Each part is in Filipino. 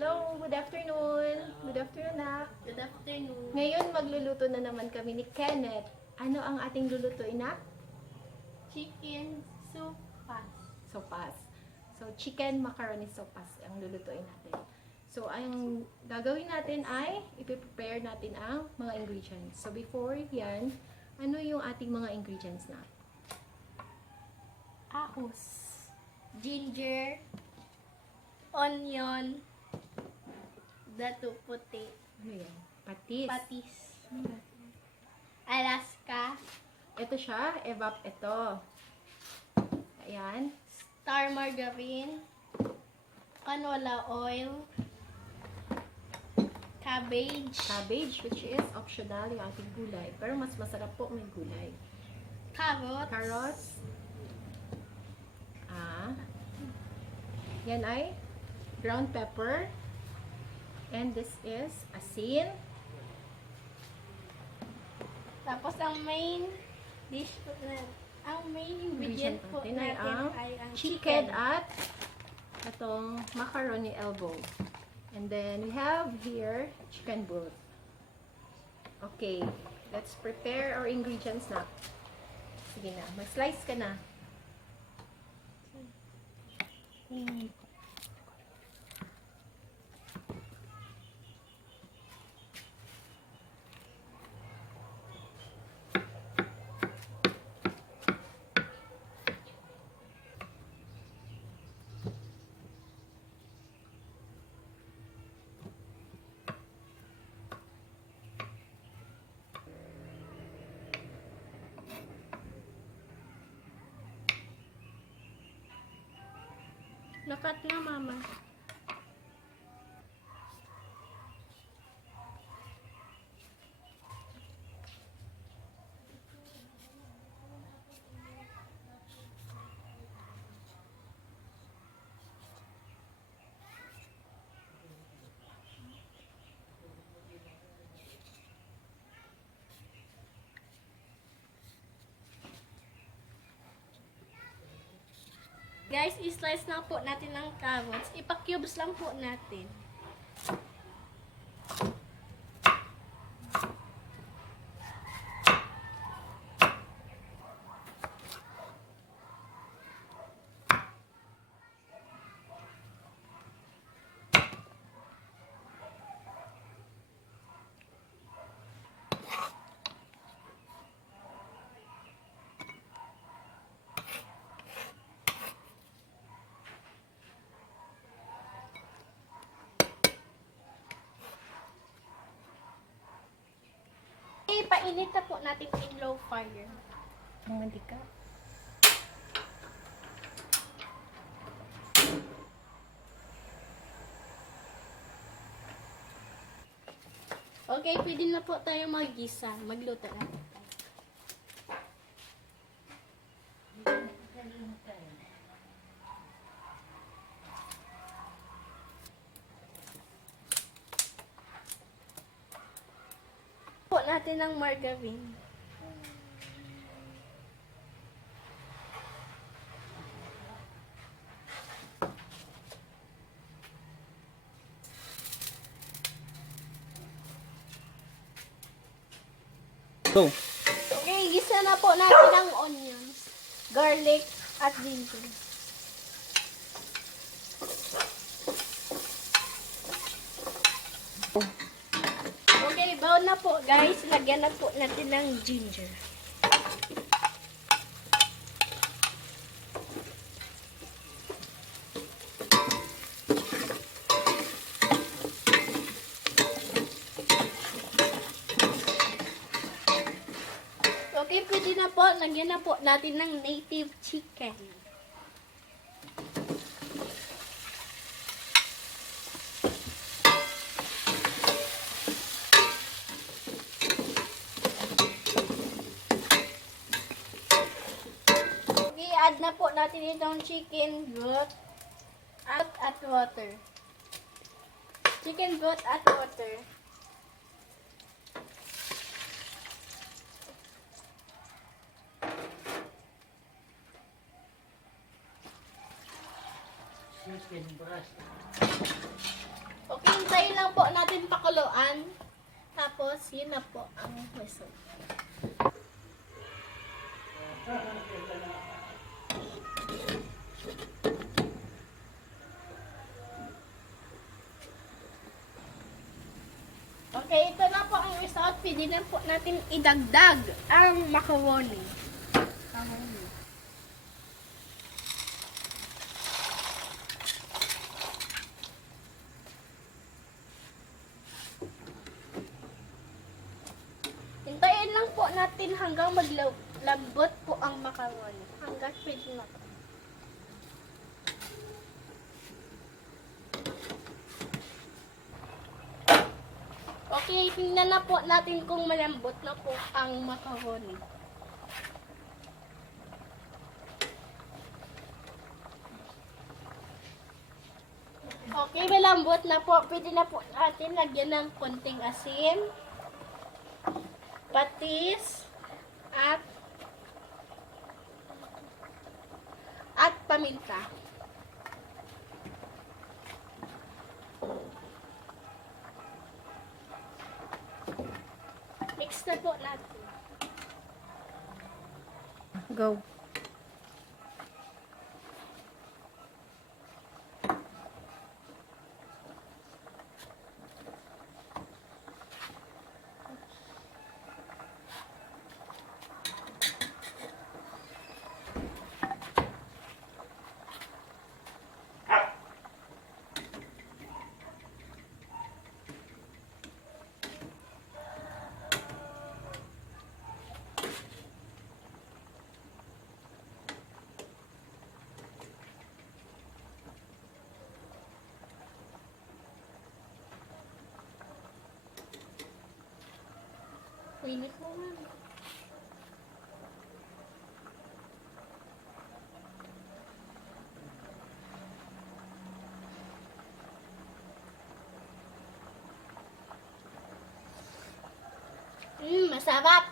Hello, good afternoon. Good afternoon, Nak. Good afternoon. Ngayon, magluluto na naman kami ni Kenneth. Ano ang ating lulutuin, Nak? Chicken sopas. Sopas. So, chicken macaroni sopas ang lulutuin natin. So, ang gagawin natin ay ipiprepare natin ang mga ingredients. So, before yan, ano yung ating mga ingredients na? Ahos. Ginger. Onion. Dato puti. Ano yan? Patis. Patis. Alaska. Ito siya, Evap ito. Ayan. Star margarine. Canola oil. Cabbage. Cabbage, which is optional yung ating gulay. Pero mas masarap po may gulay. Carrots. Carrots. Yan ay ground pepper. And this is asin. Tapos ang main dish po na, ang main ingredient po natin natin ay ang chicken at itong macaroni elbow. And then we have here chicken broth. Okay, let's prepare our ingredients na. Sige na, mag-slice ka na. Lakat na, mama. Guys, i-slice lang po natin ng carrots. Ipa-cubes lang po natin. Ipainit na po natin in low fire. Ang mantika. Okay, pwede na po tayo mag-gisa. Magluto na po tayo. Po natin ng margarine. Go. Okay, gisa na po natin ang onions, garlic, at ginger. Okay, brown na po guys. Lagyan na po natin ng ginger. Okay, pwede na po. Lagyan na po natin ng native chicken. Okay, add na po natin itong chicken broth at water. Chicken broth at water. lang po natin pakuluan. Tapos, yun na po ang result. Okay, ito na po ang result. Pwede na po natin idagdag ang macaroni. Hintayin lang po natin hanggang maglambot po ang macaroni. Hanggang pwede na po. Okay, tingnan na po natin kung malambot na po ang macaroni. Okay, malambot na po. Pwede na po natin lagyan ng konting asin, patis, at paminta. Mix na po natin. Go. Linis mo man. Masarap.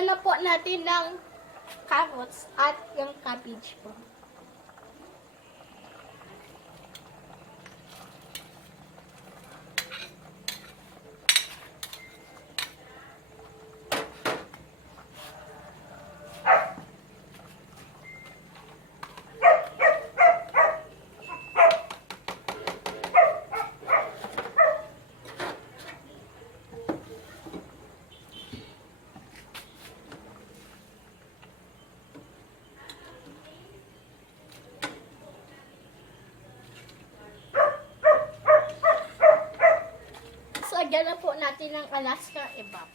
Ano po natin ng carrots at yung cabbage po. Lagyan na po natin ng Alaska Evap.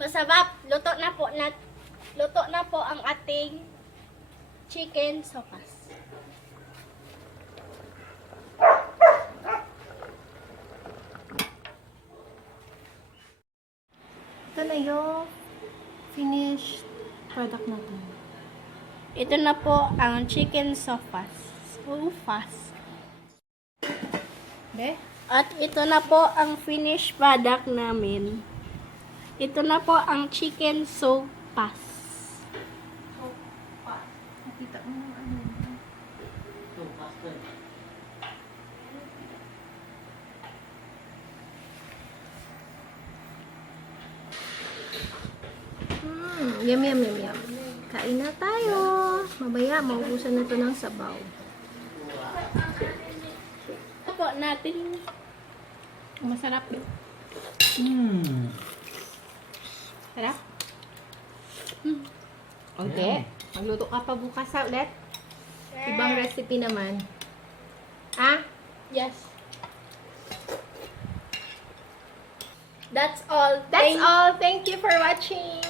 Masarap. Luto na po ang ating chicken sopas. Ito na yung finished product natin. Ito na po ang chicken sopas. Sopas. Be? At ito na po ang finished product namin. Ito na po ang chicken sopas. Nakita mo ng ano. Yum, yum, yum, yum. Kain na tayo. Mabaya, maubusan na to ng sabaw. Ito po natin. Masarap yun. Sarap? Okay. Magluto ka pa bukas ha ulit. Ibang recipe naman. Ah? Yes. That's all. That's all. Thank you for watching.